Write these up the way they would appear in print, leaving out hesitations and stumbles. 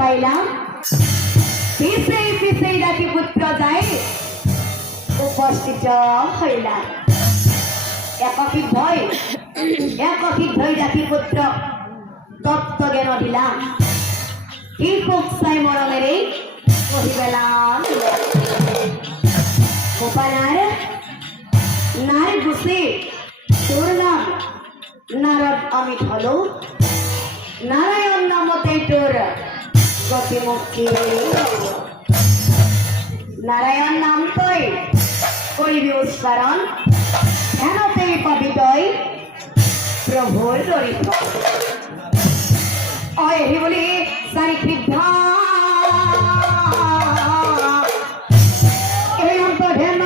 পাইলাম পিছে পিছে ডাকি পুত্র যাই উপস্থিত হইলাম একাকি ভয় ডাকি পুত্র তত্ত্ব জ্ঞান দিলাম কি খুব চাই মরমেরে কহিবেলাম গোপালার নারী গুছি তোর নাম নারদ অমিত হলো নারায়ণ নামতে তোর গতি মুক্তি নারায়ণ নাম তৈ করিবি উচ্চারণ ধ্যানতেই পাবি তৈ প্রভুর দরিদ্র অয় বলি সারি বৃদ্ধা এই অন্তর ধ্যান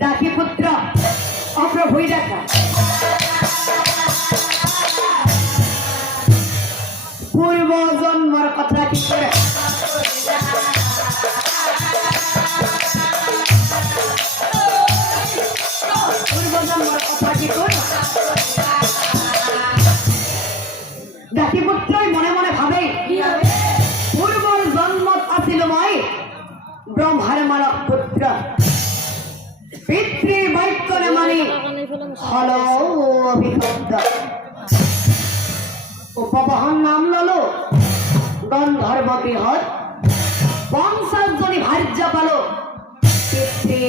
ডাকি পুত্র অপ্রভুই দেখা পূর্ব জন্মর কথা কি করে পূর্ব জন্মর কথা কি করে ডাকি পুত্রই মনে মনে ভাবে পূর্ব জন্মত আছিল মই ব্রহ্মার মানব পুত্র পিতৃ বাক্যরে মানি হল অভিশব্দ উপবহন নাম ললো গন্ধর্ব গৃহত 50 জনী ভার্য পাল পিতৃ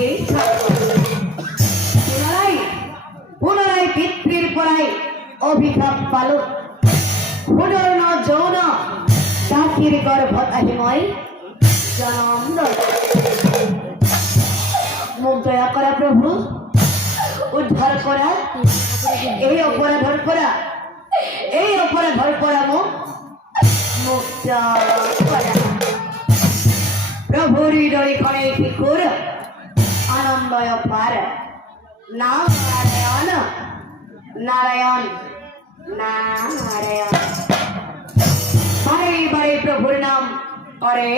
পুনরায় পিতৃর পরাই অভিশাপ পাল পুনর্ন যৌন ডাকির গর্ভত আহি মই জন্ম মুখ দয়া করা প্রভু উদ্ধার করা এই অপরাধর করা মুখ মুক্ত করা প্রভুর হৃদয় ঘরে কিশোর আনন্দয় পার নারায়ণ নারায়ণ নারায়ণ বারে বারে প্রভুর নাম করে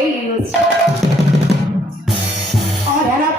অধরাতে